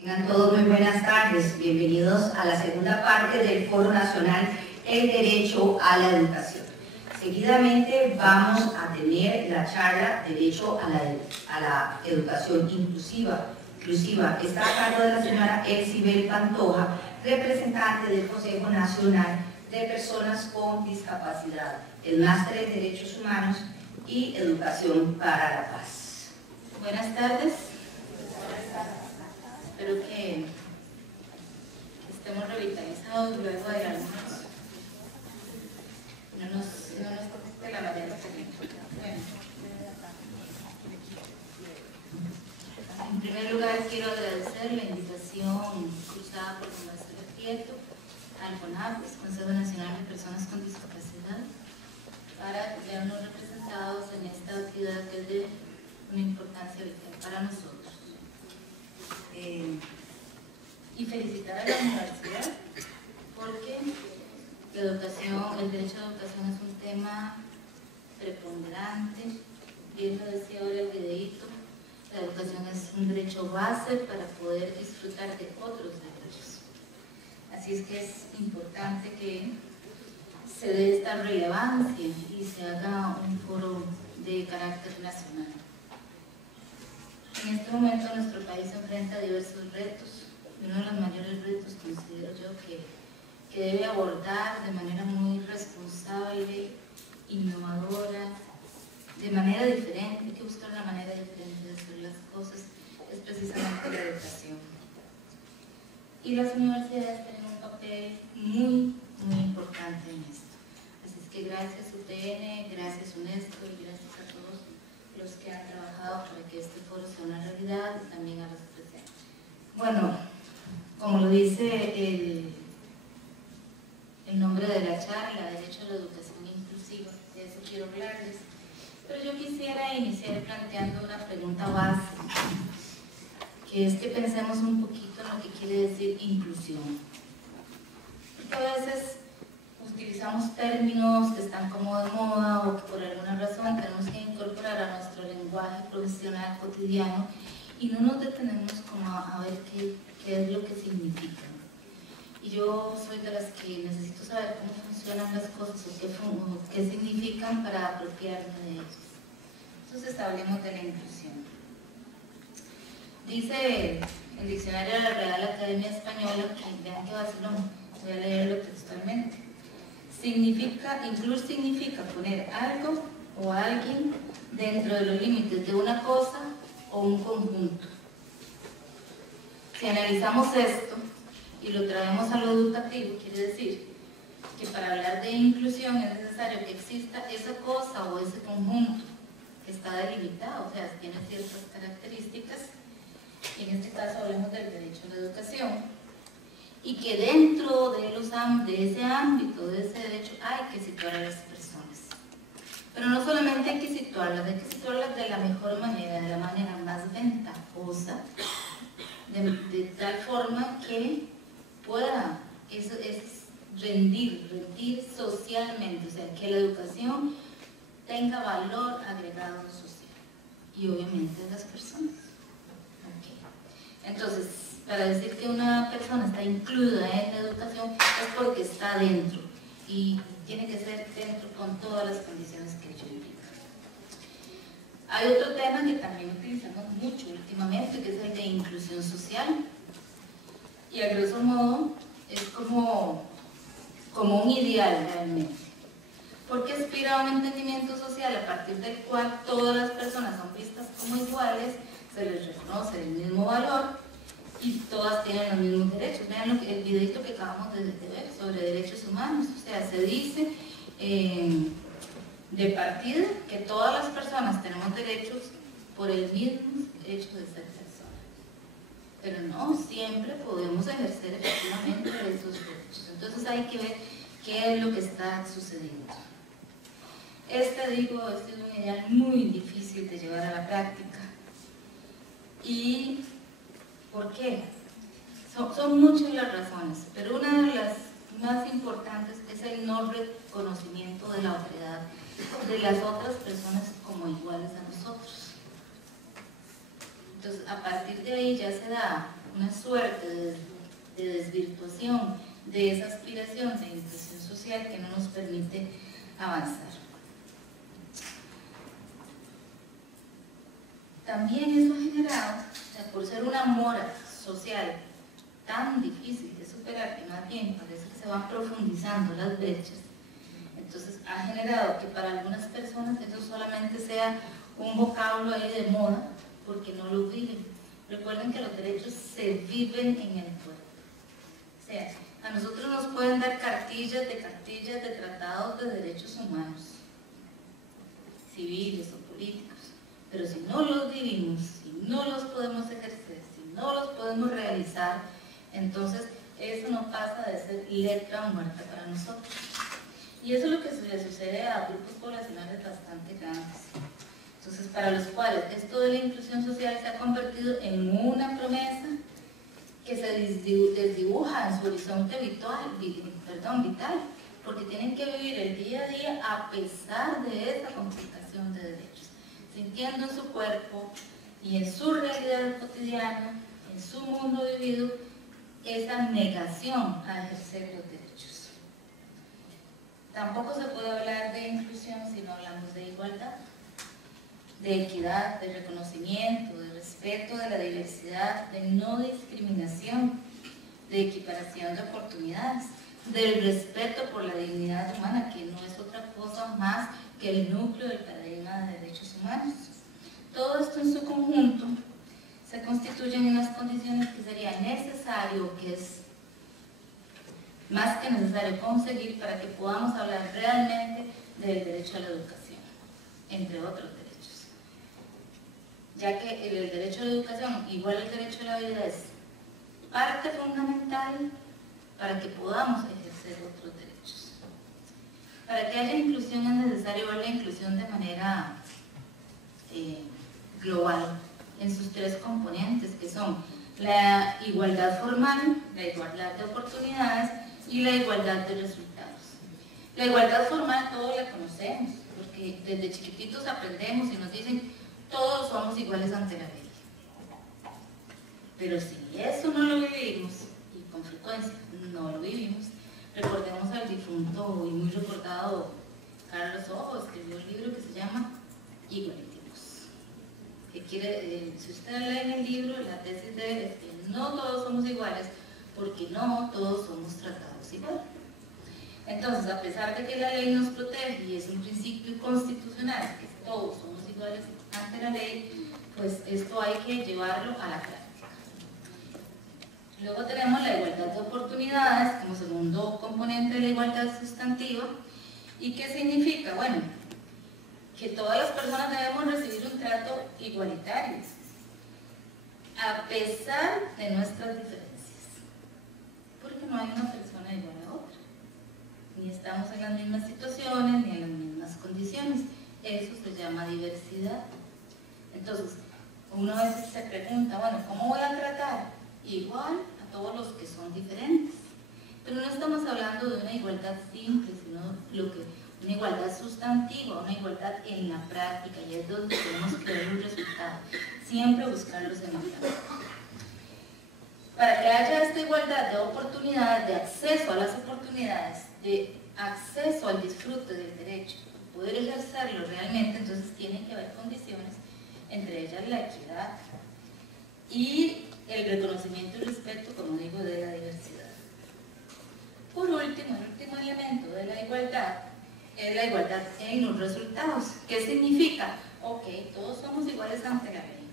Tengan todos muy buenas tardes, bienvenidos a la segunda parte del Foro Nacional El Derecho a la Educación. Seguidamente vamos a tener la charla Derecho a la Educación Inclusiva. Está a cargo de la señora Elcibel Pantoja, representante del Consejo Nacional de Personas con Discapacidad, el Máster en Derechos Humanos y Educación para la Paz. Buenas tardes. Espero que estemos revitalizados luego del almuerzo. No nos toque la variedad. Bueno. En primer lugar, quiero agradecer la invitación cruzada por el maestro Prieto al CONAPES, Consejo Nacional de Personas con Discapacidad, para vernos representados en esta actividad que es de una importancia vital para nosotros. Y felicitar a la universidad porque la educación, el derecho a la educación es un tema preponderante. Bien lo decía ahora el videíto, la educación es un derecho base para poder disfrutar de otros derechos. Así es que es importante que se dé esta relevancia y se haga un foro de carácter nacional. En este momento nuestro país se enfrenta a diversos retos y uno de los mayores retos considero yo que debe abordar de manera muy responsable, innovadora, de manera diferente, hay que buscar una manera diferente de hacer las cosas, es precisamente la educación. Y las universidades tienen un papel muy importante en esto. Así es que gracias UPN, gracias UNESCO y gracias a todos los que han trabajado para que este foro sea una realidad y también a los presentes. Bueno, como lo dice el nombre de la charla, Derecho a la Educación Inclusiva, de eso quiero hablarles. Pero yo quisiera iniciar planteando una pregunta básica, que es que pensemos un poquito en lo que quiere decir inclusión. Porque a veces utilizamos términos que están como de moda o que por alguna razón tenemos que incorporar a nuestro lenguaje profesional cotidiano y no nos detenemos como a ver qué es lo que significan. Y yo soy de las que necesito saber cómo funcionan las cosas o qué significan para apropiarme de ellas. Entonces hablemos de la inclusión. Dice el diccionario de la Real Academia Española, que vean que voy a leerlo textualmente. Incluir significa poner algo o alguien dentro de los límites de una cosa o un conjunto. Si analizamos esto y lo traemos a lo educativo, quiere decir que para hablar de inclusión es necesario que exista esa cosa o ese conjunto que está delimitado, o sea, tiene ciertas características, y en este caso hablamos del derecho a la educación, y que dentro de ese ámbito, de ese derecho, hay que situar a las personas. Pero no solamente hay que situarlas de la mejor manera, de la manera más ventajosa, de tal forma que pueda rendir socialmente, o sea, que la educación tenga valor agregado social y obviamente de las personas. Okay. Entonces, para decir que una persona está incluida en la educación es porque está dentro y tiene que ser dentro con todas las condiciones que ello implica. Hay otro tema que también utilizamos mucho últimamente, que es el de inclusión social, y a grosso modo es como un ideal realmente, porque aspira a un entendimiento social a partir del cual todas las personas son vistas como iguales, se les reconoce el mismo valor y todas tienen los mismos derechos. Vean el videito que acabamos de ver sobre derechos humanos, o sea, se dice de partida que todas las personas tenemos derechos por el mismo hecho de ser personas, pero no siempre podemos ejercer efectivamente esos derechos. Entonces hay que ver qué es lo que está sucediendo. Este es un ideal muy difícil de llevar a la práctica. ¿Y por qué? Son muchas las razones, pero una de las más importantes es el no reconocimiento de la otredad de las otras personas como iguales a nosotros. Entonces, a partir de ahí ya se da una suerte de desvirtuación de esa aspiración de inclusión social que no nos permite avanzar. También eso ha generado, o sea, por ser una mora social tan difícil de superar, que más bien parece que se van profundizando las brechas, entonces ha generado que para algunas personas eso solamente sea un vocablo ahí de moda, porque no lo viven. Recuerden que los derechos se viven en el cuerpo. O sea, a nosotros nos pueden dar cartillas de tratados de derechos humanos, civiles o políticos, pero si no los vivimos, si no los podemos ejercer, si no los podemos realizar, entonces eso no pasa de ser letra muerta para nosotros. Y eso es lo que le sucede a grupos poblacionales bastante grandes. Entonces, para los cuales esto de la inclusión social se ha convertido en una promesa que se desdibuja en su horizonte vital, porque tienen que vivir el día a día a pesar de esa complicación de derechos, sintiendo en su cuerpo y en su realidad cotidiana, en su mundo vivido, esa negación a ejercer los derechos. Tampoco se puede hablar de inclusión si no hablamos de igualdad, de equidad, de reconocimiento, de respeto de la diversidad, de no discriminación, de equiparación de oportunidades, del respeto por la dignidad humana, que no es otra cosa más que el núcleo del paradigma de derechos humanos. Todo esto en su conjunto se constituyen unas condiciones que sería necesario, que es más que necesario conseguir para que podamos hablar realmente del derecho a la educación, entre otros derechos. Ya que el derecho a la educación, igual el derecho a la vida, es parte fundamental para que podamos ejercer otros derechos. Para que haya inclusión es necesario ver la inclusión de manera global, en sus tres componentes, que son la igualdad formal, la igualdad de oportunidades y la igualdad de resultados. La igualdad formal todos la conocemos, porque desde chiquititos aprendemos y nos dicen todos somos iguales ante la ley. Pero si eso no lo vivimos, y con frecuencia no lo vivimos, recordemos al difunto y muy recordado Carlos Ojo, escribió un libro que se llama Igualiticos. Que quiere, si usted lee en el libro, la tesis de él es que no todos somos iguales, porque no todos somos tratados igual. Entonces, a pesar de que la ley nos protege y es un principio constitucional, que todos somos iguales ante la ley, pues esto hay que llevarlo a la práctica. Luego tenemos la igualdad de oportunidades como segundo componente de la igualdad sustantiva. ¿Y qué significa? Bueno, que todas las personas debemos recibir un trato igualitario, a pesar de nuestras diferencias, porque no hay una persona igual a otra, ni estamos en las mismas situaciones, ni en las mismas condiciones. Eso se llama diversidad. Entonces, uno a veces se pregunta, bueno, ¿cómo voy a tratar igual a todos los que son diferentes? Pero no estamos hablando de una igualdad simple, sino una igualdad sustantiva, una igualdad en la práctica, y es donde tenemos que ver un resultado, siempre buscarlos en la práctica. Para que haya esta igualdad de oportunidades, de acceso a las oportunidades, de acceso al disfrute del derecho, poder ejercerlo realmente, entonces tienen que haber condiciones, entre ellas la equidad y el reconocimiento y respeto, como digo, de la diversidad. Por último, el último elemento de la igualdad es la igualdad en los resultados. ¿Qué significa? Ok, todos somos iguales ante la ley.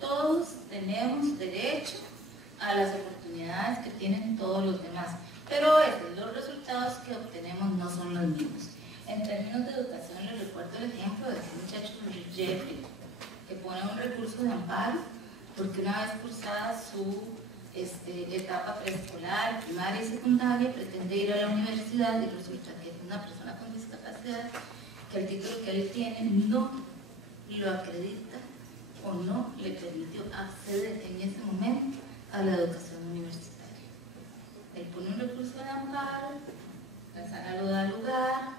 Todos tenemos derecho a las oportunidades que tienen todos los demás, pero a veces los resultados que obtenemos no son los mismos. En términos de educación, les recuerdo el ejemplo de este muchacho Jeffrey, que pone un recurso de amparo porque una vez cursada su etapa preescolar, primaria y secundaria, pretende ir a la universidad y resulta que es una persona con discapacidad, que el título que él tiene no lo acredita o no le permitió acceder en ese momento a la educación universitaria. Él pone un recurso de amparo, la sala lo da lugar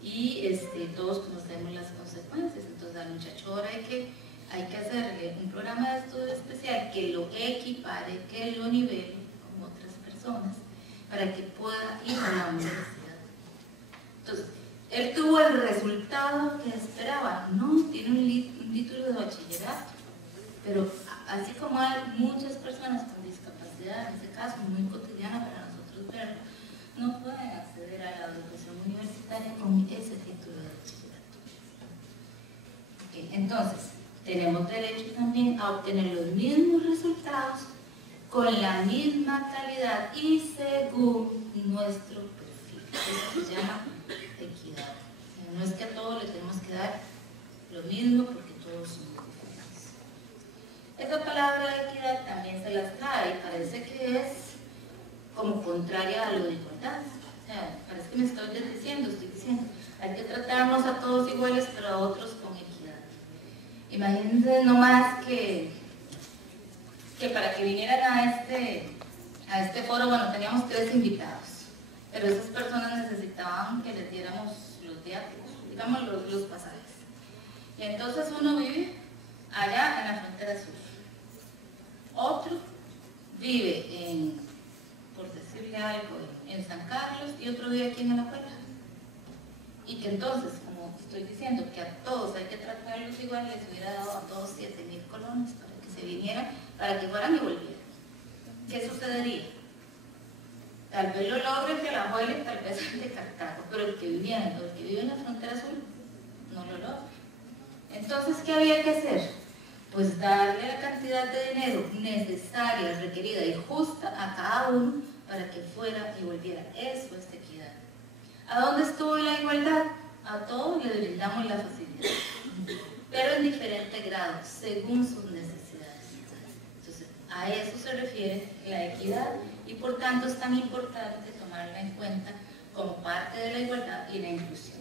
y todos conocemos las consecuencias. Entonces al muchacho ahora hay que hay que hacerle un programa de estudio especial que lo equipare, que lo nivele con otras personas, para que pueda ir a la universidad. Entonces, él tuvo el resultado que esperaba, no, tiene un título de bachillerato, pero así como hay muchas personas con discapacidad, en este caso muy cotidiana para nosotros verlo, no pueden acceder a la educación universitaria con ese título de bachillerato. Okay, entonces, tenemos derecho también a obtener los mismos resultados con la misma calidad y según nuestro perfil. Eso se llama equidad. O sea, no es que a todos le tenemos que dar lo mismo porque todos somos diferentes. Esa palabra equidad también se las trae y parece que es como contraria a lo de igualdad. O sea, parece que me estoy diciendo, hay que tratarnos a todos iguales, pero a otros con equidad. Imagínense nomás que para que vinieran a este foro, bueno, teníamos 3 invitados, pero esas personas necesitaban que les diéramos los viáticos, digamos los pasajes. Y entonces uno vive allá en la frontera sur, otro vive por decirle algo, en San Carlos, y otro vive aquí en La Puebla. Y que entonces, como estoy diciendo, que a todos hay que tratarlos igual, les hubiera dado a todos 7.000 colones para que se vinieran, para que fueran y volvieran. ¿Qué sucedería? Tal vez lo logre que la Alajuela, tal vez el de Cartago, pero el que vive en la frontera sur no lo logra. Entonces, ¿qué había que hacer? Pues darle la cantidad de dinero necesaria, requerida y justa a cada uno para que fuera y volviera. Eso es equidad. ¿A dónde estuvo la igualdad? A todos les brindamos la facilidad, pero en diferente grado, según sus necesidades. Entonces, a eso se refiere la equidad y por tanto es tan importante tomarla en cuenta como parte de la igualdad y la inclusión.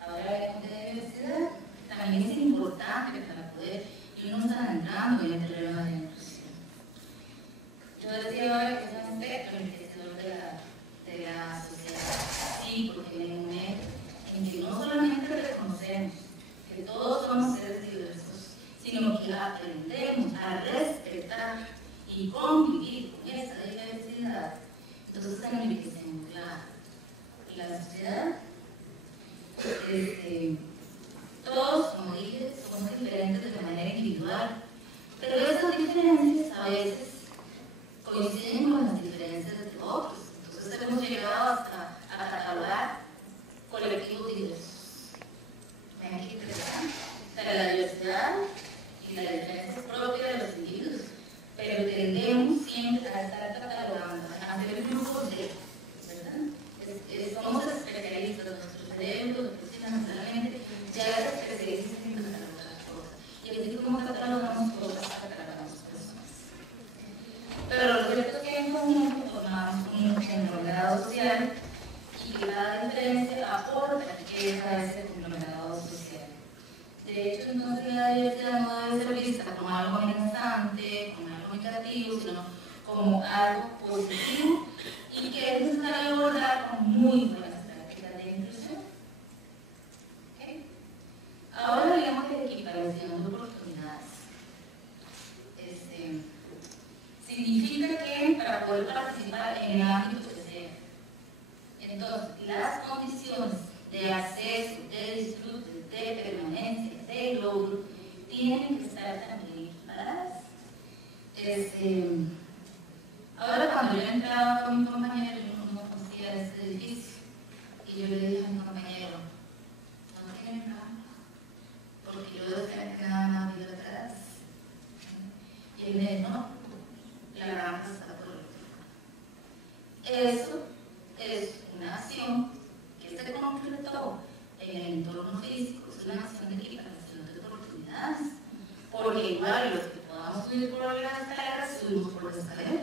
Ahora hablemos de la diversidad. También es importante para poder irnos adentrando en el problema de la inclusión. Yo decía ahora que es un aspecto enriquecedor de la sociedad, sí, porque en un medio en que no solamente reconocemos que todos somos seres diversos, sino que aprendemos a respetar y convivir con esa diversidad, entonces enriquecemos la sociedad. Todos, como dije, somos diferentes de manera individual, pero esas diferencias a veces coinciden con las diferencias de otros. Entonces hemos llegado hasta a catalogar colectivos diversos. ¿Ven qué interesante? O sea, la diversidad y la diferencia es propia de los individuos, pero tendemos siempre a estar catalogando, a hacer grupos de, ¿verdad? Somos especialistas, nuestro cerebro, naturalmente, ya es especialista en catalogar cosas. Y así como catalogamos cosas, catalogamos personas. Pero lo cierto es que en conjunto formamos un conglomerado social y que cada diferencia aporta riqueza a ese conglomerado social. De hecho, entonces la diversidad no debe ser vista como algo amenazante, como algo negativo, sino como algo positivo y que es necesario abordar con muy buenas prácticas de inclusión. ¿Okay? Ahora hablemos de equiparación de oportunidades. Significa que para poder participar en el ámbito que sea, entonces las condiciones de acceso, de disfrute, de permanencia, de logro, tienen que estar también equiparadas. Ahora cuando yo entraba con mi compañero, yo no conocía este edificio, y yo le dije a mi compañero, no tienen rampa, porque yo decía que nada había atrás. Y él me dijo, no, la rampa está por el otro. Eso es una acción que se concretó en el entorno físico, es una acción de equiparación de oportunidades, porque igual los que podamos subir por las escaleras, subimos por la escalera,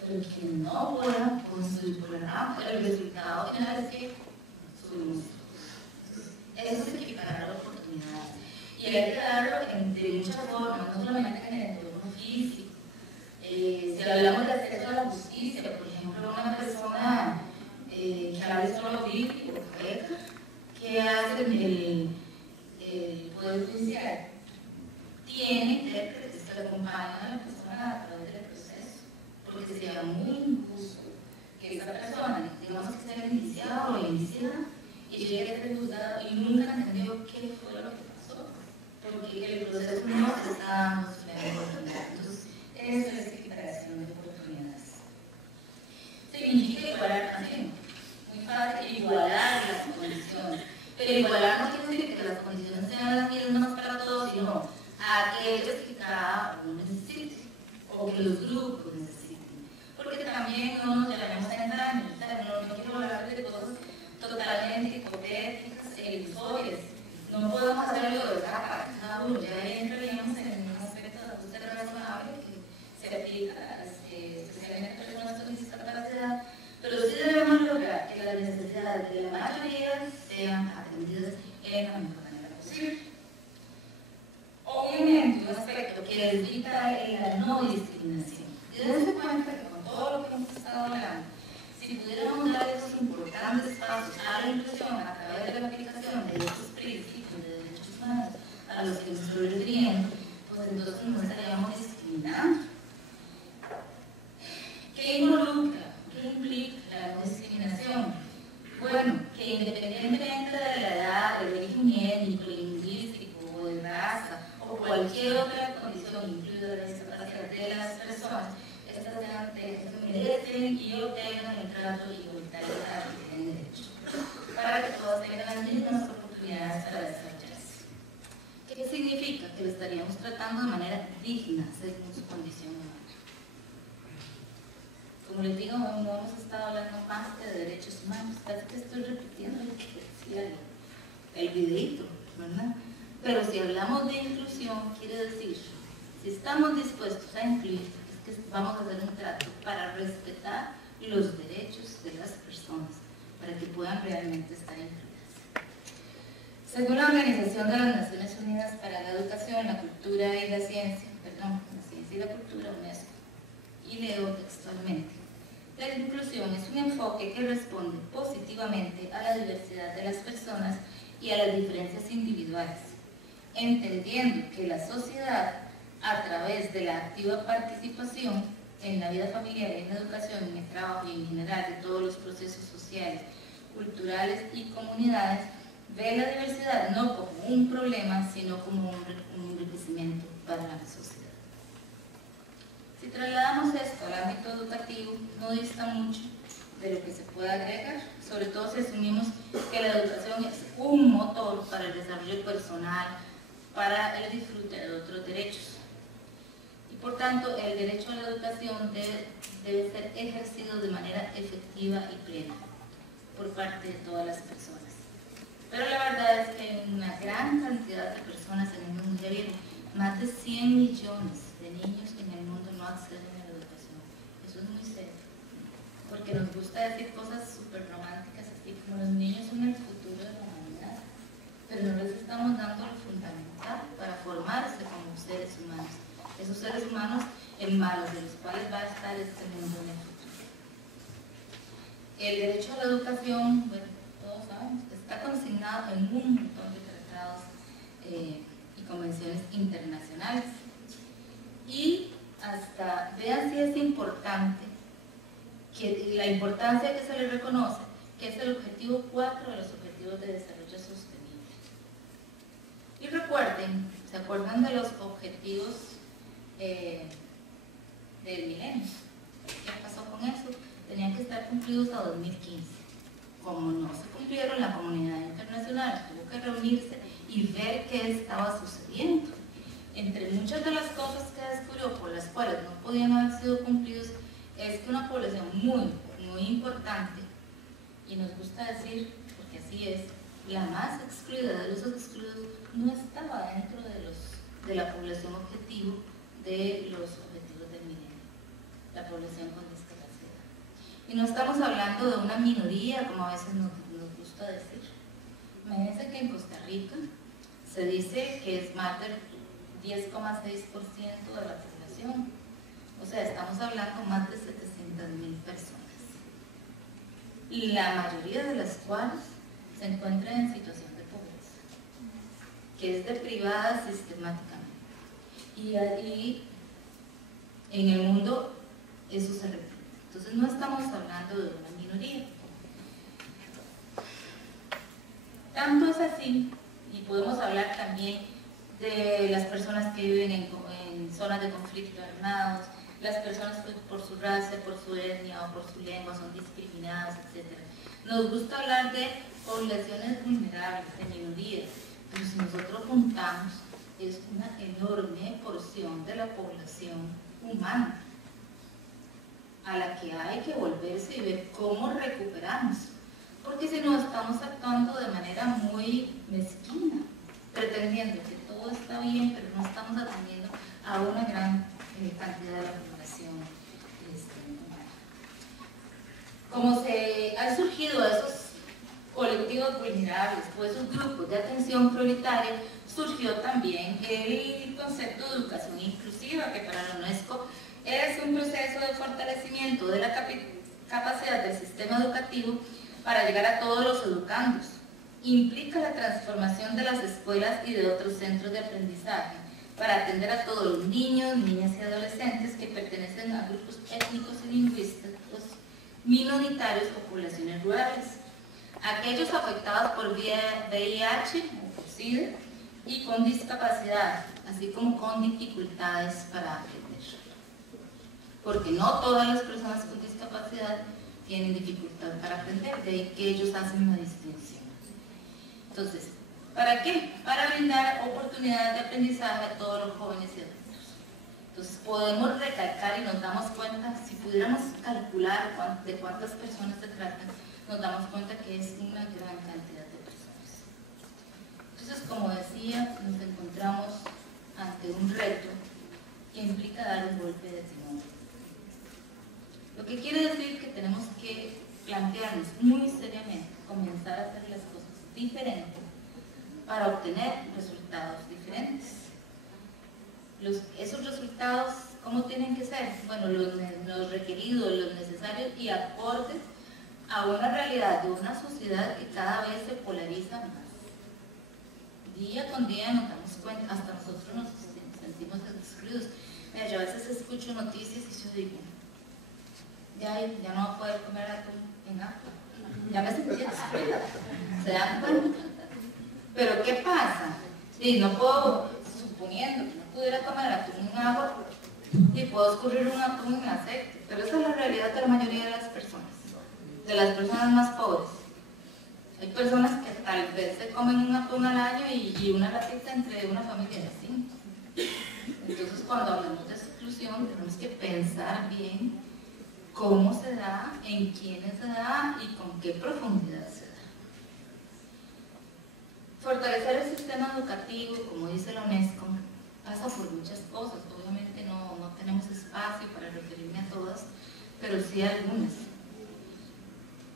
pero quienes no puedan, pueden subir por la rampa. El resultado final es que subimos. Eso es equiparar oportunidades. Y hay que darlo de muchas formas, no solamente en el entorno físico. Si hablamos de acceso a la justicia, por ejemplo, una persona que hable solo bíblico, ¿qué hace el Poder Judicial? tiene intérpretes que le acompañan a la persona a través del proceso, porque sería muy injusto que esa persona, digamos que sea el indiciado o la indiciada, y llegue a ser juzgado y nunca entendió qué fue lo que pasó, porque el proceso no se está dando su oportunidad. Entonces, eso es equiparación de oportunidades. Significa igualar también, muy fácil, igualar las condiciones, pero igualar no quiere decir que las condiciones sean las mismas para todos, sino aquellas que cada uno necesite, o que los grupos necesiten, porque también no nos llamemos a engaños, no quiero hablar de cosas totalmente hipotéticas e ilusorias. No podemos hacerlo de cada uno. Ya ahí entraríamos en un aspecto de ajuste razonable que se aplica especialmente a personas con discapacidad, pero sí debemos lograr que las necesidades de la mayoría sean atendidas en la mejor manera posible. Obviamente, un aspecto que es vital es la no discriminación. Y dense cuenta que con todo lo que hemos estado hablando, si pudiéramos dar esos importantes pasos a la inclusión a través de la aplicación de estos principios de derechos humanos a los que me estoy refiriendo, pues entonces no estaríamos discriminando. ¿Qué involucra? ¿Qué implica la no discriminación? Bueno, que independientemente de la edad, del origen étnico, lingüístico o de raza o cualquier otra condición, incluida la discapacidad de las personas, estas se merecen y obtengan el trato igualitario al que tienen derecho, para que todas tengan las mismas oportunidades para desarrollarse. ¿Qué significa? Que lo estaríamos tratando de manera digna según su condición humana. Como les digo, no hemos estado hablando más que de derechos humanos, casi que estoy repitiendo lo que decía el videíto, ¿verdad? Pero si hablamos de inclusión, quiere decir, si estamos dispuestos a incluir, es que vamos a hacer un trato para respetar los derechos de las personas, para que puedan realmente estar incluidas. Según la Organización de las Naciones Unidas para la Educación, la Cultura y la Ciencia, la Ciencia y la Cultura, UNESCO, y leo textualmente: la inclusión es un enfoque que responde positivamente a la diversidad de las personas y a las diferencias individuales, entendiendo que la sociedad, a través de la activa participación en la vida familiar, en la educación, en el trabajo y en general de todos los procesos sociales, culturales y comunidades, ve la diversidad no como un problema, sino como un enriquecimiento para la sociedad. Si trasladamos esto al ámbito educativo, no dista mucho de lo que se puede agregar, sobre todo si asumimos que la educación es un motor para el desarrollo personal, para el disfrute de otros derechos. Y por tanto, el derecho a la educación debe ser ejercido de manera efectiva y plena por parte de todas las personas. Pero la verdad es que hay una gran cantidad de personas en el mundo, ya vieron, más de 100 millones de niños en el mundo no acceden a la educación. Eso es muy serio, porque nos gusta decir cosas súper románticas, así como los niños son el futuro de la humanidad, pero no les estamos dando lo fundamental para formarse como seres humanos, esos seres humanos en manos de los cuales va a estar este mundo en el futuro. El derecho a la educación, bueno, todos sabemos, está consignado en un montón de tratados y convenciones internacionales. Y hasta vean si es importante, que la importancia que se le reconoce, que es el objetivo 4 de los objetivos de desarrollo sostenible. Y recuerden, ¿se acuerdan de los objetivos del milenio? ¿Qué pasó con eso? Tenían que estar cumplidos a 2015. Como no se cumplieron, la comunidad internacional tuvo que reunirse y ver qué estaba sucediendo. Entre muchas de las cosas que descubrió por las cuales no podían haber sido cumplidos es que una población muy importante, y nos gusta decir, porque así es, la más excluida de los excluidos, no estaba dentro de la población objetivo de los objetivos del milenio, la población con discapacidad. Y no estamos hablando de una minoría, como a veces nos gusta decir. Imagínense que en Costa Rica se dice que es más del 10,6% de la población. O sea, estamos hablando más de 700,000 personas. Y la mayoría de las cuales se encuentran en situación de pobreza, que es deprivada sistemáticamente. y en el mundo eso se repite. Entonces no estamos hablando de una minoría. Tanto es así, y podemos hablar también de las personas que viven en zonas de conflicto armados, las personas que por su raza, por su etnia o por su lengua son discriminadas, etc. Nos gusta hablar de poblaciones vulnerables, de minorías, pero si nosotros juntamos, es una enorme porción de la población humana a la que hay que volverse y ver cómo recuperamos, porque si no estamos actuando de manera muy mezquina, pretendiendo que todo está bien, pero no estamos atendiendo a una gran cantidad de la población humana. Como se han surgido esos colectivos vulnerables o esos grupos de atención prioritaria, surgió también el concepto de educación inclusiva, que para la UNESCO es un proceso de fortalecimiento de la capacidad del sistema educativo para llegar a todos los educandos. Implica la transformación de las escuelas y de otros centros de aprendizaje para atender a todos los niños, niñas y adolescentes que pertenecen a grupos étnicos y lingüísticos minoritarios o poblaciones rurales, aquellos afectados por VIH o por SIDA y con discapacidad, así como con dificultades para aprender. Porque no todas las personas con discapacidad tienen dificultad para aprender, de ahí que ellos hacen una distinción. Entonces, ¿para qué? Para brindar oportunidades de aprendizaje a todos los jóvenes y adultos. Entonces, podemos recalcar y nos damos cuenta, si pudiéramos calcular de cuántas personas se tratan, nos damos cuenta que es una gran cantidad de personas. Entonces, como decía, nos encontramos ante un reto que implica dar un golpe de timón. Lo que quiere decir que tenemos que plantearnos muy seriamente, comenzar a hacer las cosas diferentes para obtener resultados diferentes. Esos resultados, ¿cómo tienen que ser? Bueno, los requeridos, los necesarios y acordes a una realidad de una sociedad que cada vez se polariza más. Día con día nos damos cuenta, hasta nosotros nos sentimos excluidos. Mira, yo a veces escucho noticias y yo digo, ya no voy a poder comer atún en agua. Ya me sentí excluida. ¿Se dan cuenta? Pero ¿qué pasa? Sí, no puedo, suponiendo que no pudiera comer atún en agua, y puedo escurrir un atún en aceite. Pero esa es la realidad de la mayoría de las personas más pobres. Hay personas que tal vez se comen un atún al año y una latita entre una familia de 5. Entonces, cuando hablamos de exclusión, tenemos que pensar bien cómo se da, en quiénes se da y con qué profundidad se da. Fortalecer el sistema educativo, como dice la UNESCO, pasa por muchas cosas. Obviamente no tenemos espacio para referirme a todas, pero sí a algunas.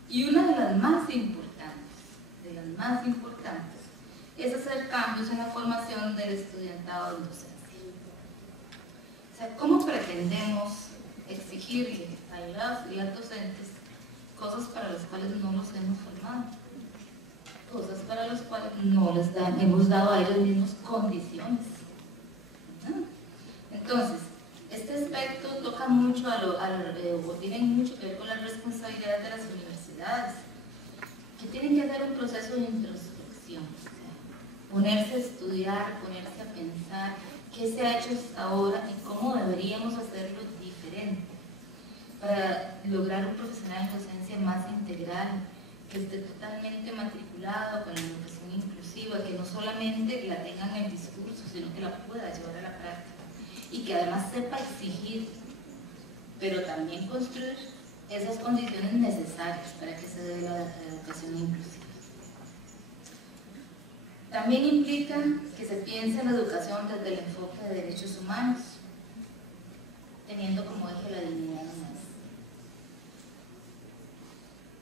Y una de las más importantes, es hacer cambios en la formación del estudiantado en docencia. O sea, ¿cómo pretendemos exigirle a las y los docentes cosas para las cuales no los hemos formado? Cosas para las cuales no les hemos dado a ellos mismos condiciones. Entonces, este aspecto toca mucho o tiene mucho que ver con la responsabilidad de las universidades, que tienen que hacer un proceso de introspección, o sea, ponerse a estudiar, ponerse a pensar qué se ha hecho hasta ahora y cómo deberíamos hacerlo diferente para lograr un profesional en docencia más integral, que esté totalmente matriculado con la educación inclusiva, que no solamente la tengan en el discurso, sino que la pueda llevar a la práctica y que además sepa exigir, pero también construir esas condiciones necesarias para que se dé la educación inclusiva. También implica que se piense en la educación desde el enfoque de derechos humanos, teniendo como eje la dignidad humana.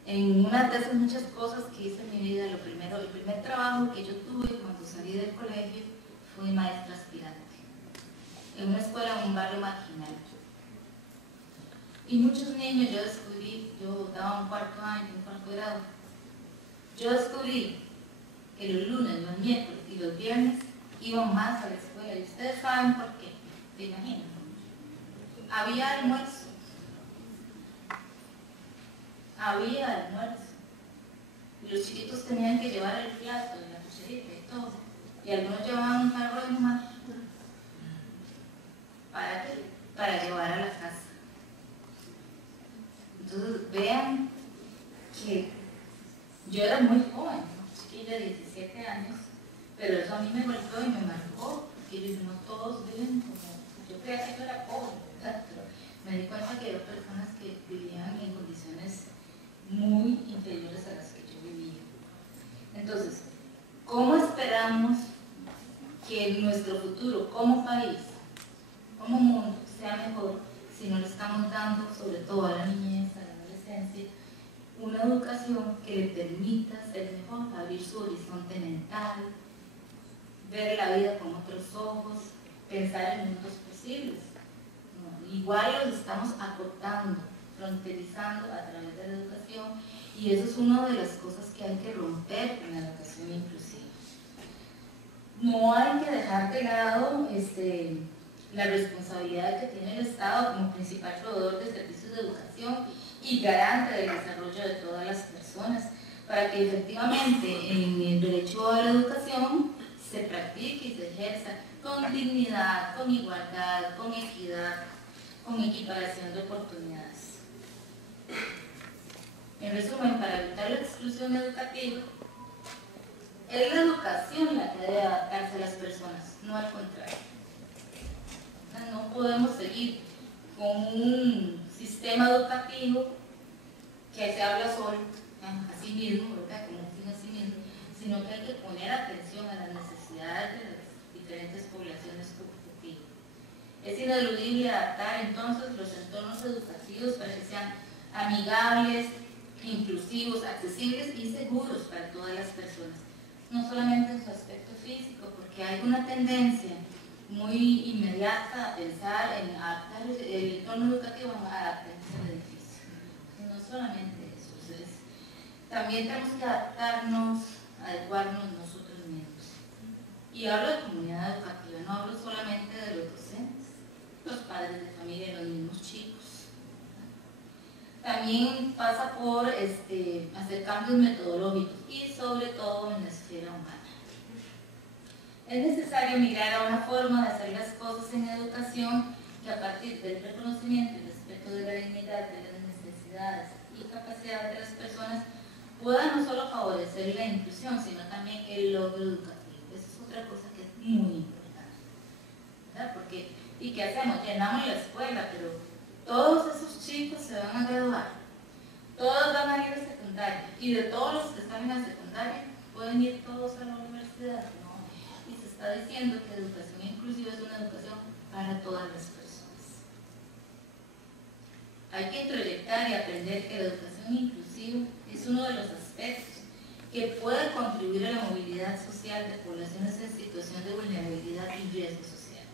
En una de esas muchas cosas que hice en mi vida, el primer trabajo que yo tuve cuando salí del colegio fui maestra aspirante en una escuela en un barrio marginal. Y muchos niños yo daba un cuarto grado, yo descubrí que los lunes, los miércoles y los viernes iban más a la escuela, y ustedes saben por qué. ¿Se imaginan? Había almuerzo. Y los chiquitos tenían que llevar el plato y la cucharita y todo. Y algunos llevaban un jarro de mar. ¿Para qué? Para llevar a la casa. Entonces vean que yo era muy joven, chiquilla de 17 años, pero eso a mí me golpeó y me marcó, porque no todos viven como, yo creía que yo era pobre, ¿verdad? Pero me di cuenta que había personas que vivían en condiciones muy inferiores a las que yo vivía. Entonces, ¿cómo esperamos que nuestro futuro como país, como mundo, sea mejor si no le estamos dando, sobre todo a la niñez, a la adolescencia, una educación que le permita ser mejor, abrir su horizonte mental, ver la vida con otros ojos, pensar en mundos posibles? ¿No? Igual los estamos acortando, fronterizando a través de la educación, y eso es una de las cosas que hay que romper en la educación inclusiva. No hay que dejar de lado la responsabilidad que tiene el Estado como principal proveedor de servicios de educación y garante del desarrollo de todas las personas, para que efectivamente en el derecho a la educación se practique y se ejerza con dignidad, con igualdad, con equidad, con equiparación de oportunidades. En resumen, para evitar la exclusión educativa, es la educación la que debe adaptarse a las personas, no al contrario. No podemos seguir con un sistema educativo que se habla solo a sí mismo, ¿verdad? Como un fin a sí mismo, sino que hay que poner atención a las necesidades de las diferentes poblaciones objetivo. Es ineludible adaptar entonces los entornos educativos para que sean amigables, inclusivos, accesibles y seguros para todas las personas, no solamente en su aspecto físico, porque hay una tendencia muy inmediata a pensar en adaptar el entorno educativo a adaptarse al edificio. No solamente eso, también tenemos que adaptarnos, adecuarnos nosotros mismos. Y hablo de comunidad educativa, no hablo solamente de los docentes, los padres de familia y los mismos chicos. También pasa por hacer cambios metodológicos y sobre todo en la esfera humana. Es necesario migrar a una forma de hacer las cosas en educación que a partir del reconocimiento y respeto de la dignidad, de las necesidades y capacidades de las personas pueda no solo favorecer la inclusión, sino también el logro educativo. Eso es otra cosa que es muy importante, ¿verdad? Porque, ¿y qué hacemos? Llenamos la escuela, pero todos esos chicos se van a graduar, todos van a ir a secundaria, y de todos los que están en la secundaria, ¿pueden ir todos a la universidad? No. Y se está diciendo que educación inclusiva es una educación para todas las personas. Hay que introyectar y aprender que la educación inclusiva es uno de los aspectos que puede contribuir a la movilidad social de poblaciones en situación de vulnerabilidad y riesgo social.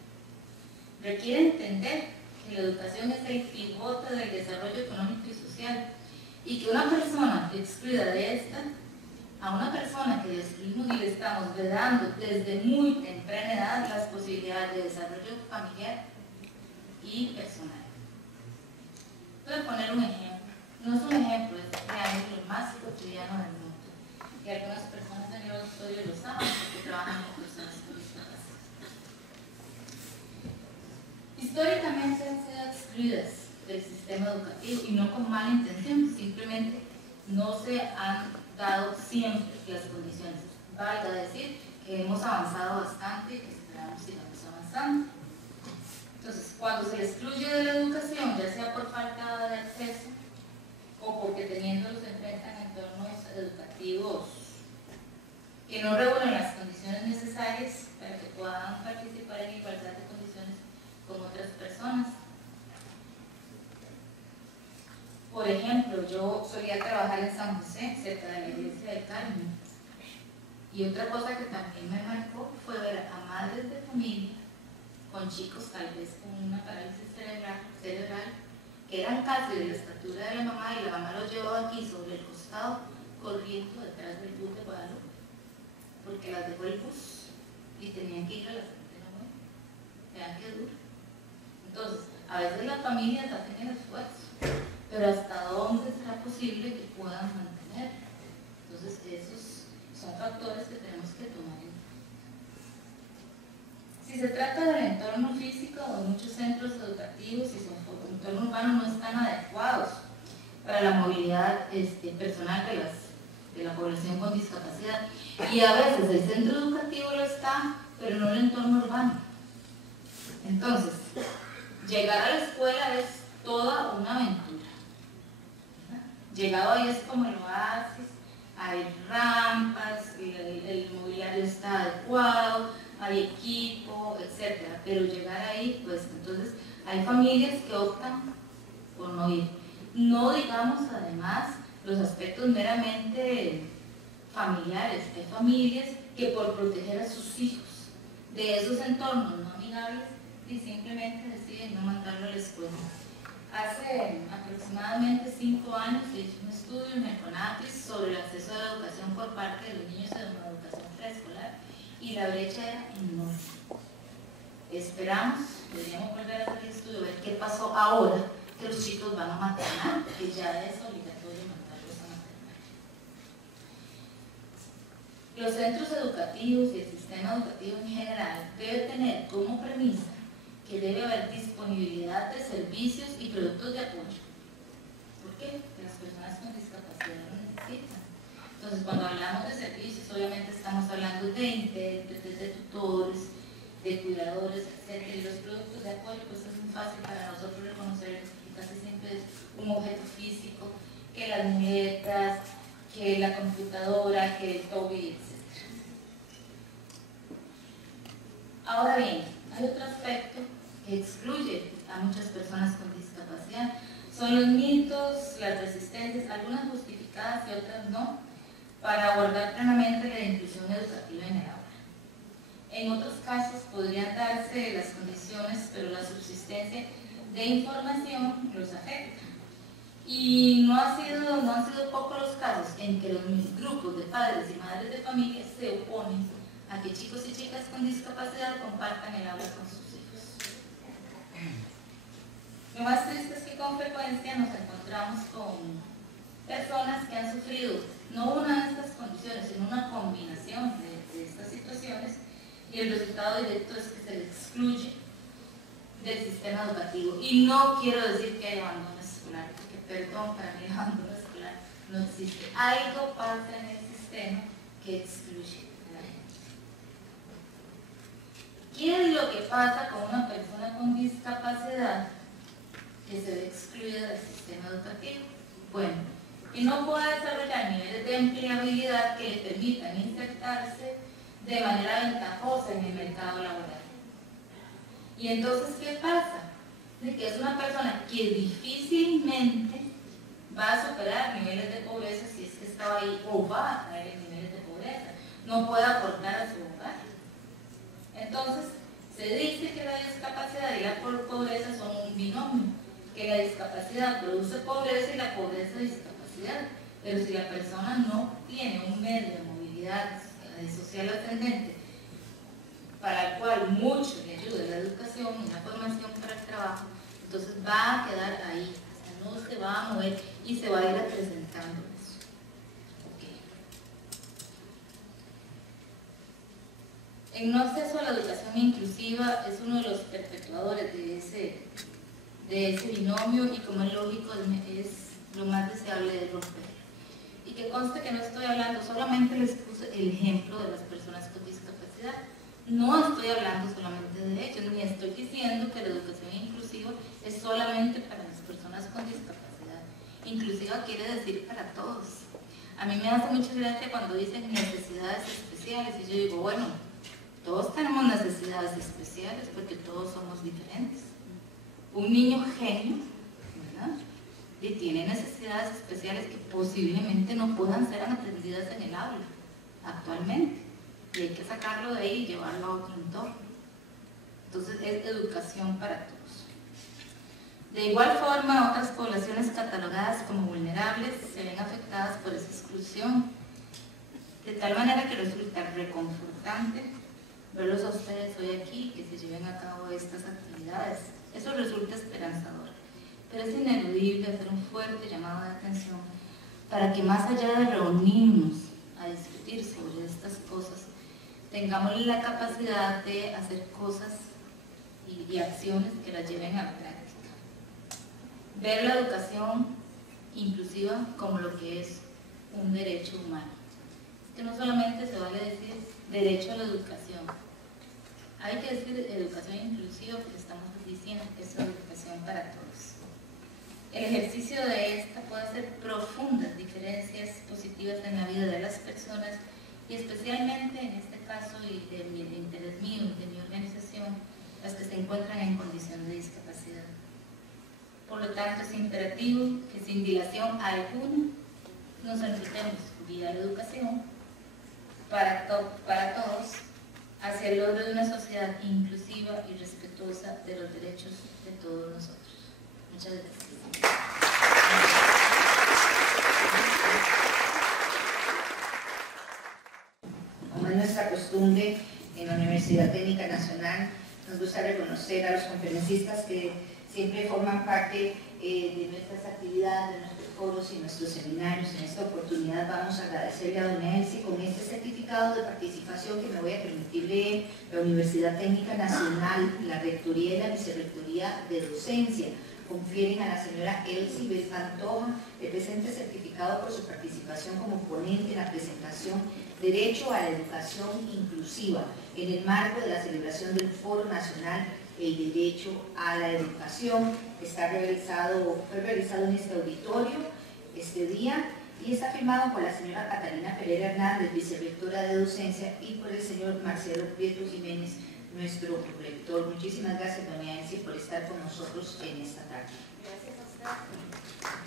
Requiere entender que la educación es el pivote del desarrollo económico y social, y que una persona excluida de esta, a una persona que le excluimos y le estamos vedando desde muy temprana edad las posibilidades de desarrollo familiar y personal. Voy a poner un ejemplo. No es un ejemplo, es realmente lo más cotidiano del mundo. Y algunas personas en el auditorio lo saben porque trabajan con personas con discapacidad. Históricamente han sido excluidas del sistema educativo y no con mala intención, simplemente no se han dado siempre las condiciones. Valga decir que hemos avanzado bastante y que esperamos sigamos avanzando. Entonces, cuando se le excluye de la educación, ya sea por falta de acceso o porque teniéndolos se enfrentan a entornos educativos que no reúnen las condiciones necesarias para que puedan participar en igualdad de condiciones con otras personas. Por ejemplo, yo solía trabajar en San José, cerca de la iglesia del Carmen, y otra cosa que también me marcó fue ver a madres de familia con chicos tal vez con una parálisis cerebral, que eran casi de la estatura de la mamá, y la mamá los llevaba aquí sobre el costado, corriendo detrás del bus de Guadalupe, porque las dejó el bus y tenían que ir a la Santa Muerte. Vean qué duro. Entonces, a veces las familias hacen el esfuerzo, pero ¿hasta dónde será posible que puedan mantener? Entonces, esos son factores que tenemos que tomar en cuenta. Si se trata del entorno físico, muchos centros educativos y su entorno urbano no están adecuados para la movilidad personal de la población con discapacidad. Y a veces el centro educativo lo está, pero no el entorno urbano. Entonces, llegar a la escuela es toda una aventura. Llegado ahí es como el oasis, hay rampas, el mobiliario está adecuado, hay equipo, etc. Pero llegar ahí, pues entonces hay familias que optan por no ir. No digamos además los aspectos meramente familiares. Hay familias que por proteger a sus hijos de esos entornos no amigables y simplemente deciden no mandarlo a la escuela. Hace aproximadamente 5 años se hizo un estudio en el CONAPIS sobre el acceso a la educación por parte de los niños en la educación preescolar y la brecha era enorme. Esperamos, deberíamos volver a hacer el estudio, ver qué pasó ahora que los chicos van a maternar, que ya es obligatorio mandarlos a maternar. Los centros educativos y el sistema educativo en general debe tener como premisa que debe haber disponibilidad de servicios y productos de apoyo. ¿Por qué? Porque las personas con discapacidad lo necesitan. Entonces, cuando hablamos de servicios, obviamente estamos hablando de intérpretes, de tutores, de cuidadores, etc. Y los productos de apoyo, pues es muy fácil para nosotros reconocerlos, porque casi siempre es un objeto físico, que las muñecas, que la computadora, que el toby, etc. Ahora bien, hay otro aspecto que excluye a muchas personas con discapacidad. Son los mitos, las resistencias, algunas justificadas y otras no, para abordar plenamente la inclusión educativa en el aula. En otros casos podrían darse las condiciones, pero la subsistencia de información los afecta. Y no han sido pocos los casos en que los grupos de padres y madres de familia se oponen a que chicos y chicas con discapacidad compartan el aula con sus hijos. Lo más triste es que con frecuencia nos encontramos con personas que han sufrido no una de estas condiciones, sino una combinación de estas situaciones, y el resultado directo es que se les excluye del sistema educativo. Y no quiero decir que hay abandono escolar, porque perdón, para mí el abandono escolar no existe. Algo pasa en el sistema que excluye a la gente. ¿Qué es lo que pasa con una persona con discapacidad que se ve excluida del sistema educativo? Bueno, que no pueda desarrollar niveles de empleabilidad que le permitan insertarse de manera ventajosa en el mercado laboral. Y entonces, ¿qué pasa? De que es una persona que difícilmente va a superar niveles de pobreza si es que estaba ahí, o va a caer en niveles de pobreza, no puede aportar a su hogar. Entonces, se dice que la discapacidad y la pobreza son un binomio, que la discapacidad produce pobreza y la pobreza discapacidad, pero si la persona no tiene un medio de movilidad social ascendente para el cual mucho le ayuda la educación y la formación para el trabajo, entonces va a quedar ahí, o sea, no se va a mover y se va a ir acrecentando eso. Okay. El no acceso a la educación inclusiva es uno de los perpetuadores de ese binomio, y como es lógico, es lo más deseable de romper. Y que conste que no estoy hablando, solamente les puse el ejemplo de las personas con discapacidad. No estoy hablando solamente de ellos, ni estoy diciendo que la educación inclusiva es solamente para las personas con discapacidad. Inclusiva quiere decir para todos. A mí me hace mucha gracia cuando dicen necesidades especiales, y yo digo, bueno, todos tenemos necesidades especiales porque todos somos diferentes. Un niño genio, ¿verdad?, y tiene necesidades especiales que posiblemente no puedan ser atendidas en el aula actualmente, y hay que sacarlo de ahí y llevarlo a otro entorno. Entonces es educación para todos. De igual forma, otras poblaciones catalogadas como vulnerables se ven afectadas por esa exclusión, de tal manera que resulta reconfortante verlos a ustedes hoy aquí, que se lleven a cabo estas actividades. Eso resulta esperanzador, pero es ineludible hacer un fuerte llamado de atención para que más allá de reunirnos a discutir sobre estas cosas, tengamos la capacidad de hacer cosas y acciones que las lleven a la práctica. Ver la educación inclusiva como lo que es un derecho humano. Es que no solamente se vale decir derecho a la educación, hay que decir educación inclusiva porque estamos diciendo que es educación para todos. El ejercicio de esta puede hacer profundas diferencias positivas en la vida de las personas y especialmente en este caso y del interés mío y de mi organización, las que se encuentran en condición de discapacidad. Por lo tanto, es imperativo que sin dilación alguna nos enfrentemos vía la educación para todos hacia el logro de una sociedad inclusiva y respetuosa de los derechos de todos nosotros. Muchas gracias. Como es nuestra costumbre en la Universidad Técnica Nacional, nos gusta reconocer a los conferencistas que siempre forman parte de nuestras actividades, de nuestros foros y nuestros seminarios. En esta oportunidad vamos a agradecerle a doña Elsie con este certificado de participación que me voy a permitir leer. La Universidad Técnica Nacional, la Rectoría y la Vicerrectoría de Docencia confieren a la señora Elsie Beltrán Toja el presente certificado por su participación como ponente en la presentación Derecho a la Educación Inclusiva en el marco de la celebración del Foro Nacional El Derecho a la Educación. Fue realizado en este auditorio este día y está firmado por la señora Catalina Pereira Hernández, vicerrectora de docencia, y por el señor Marcelo Prieto Jiménez, nuestro rector. Muchísimas gracias, doña Elsie, por estar con nosotros en esta tarde. Gracias a usted.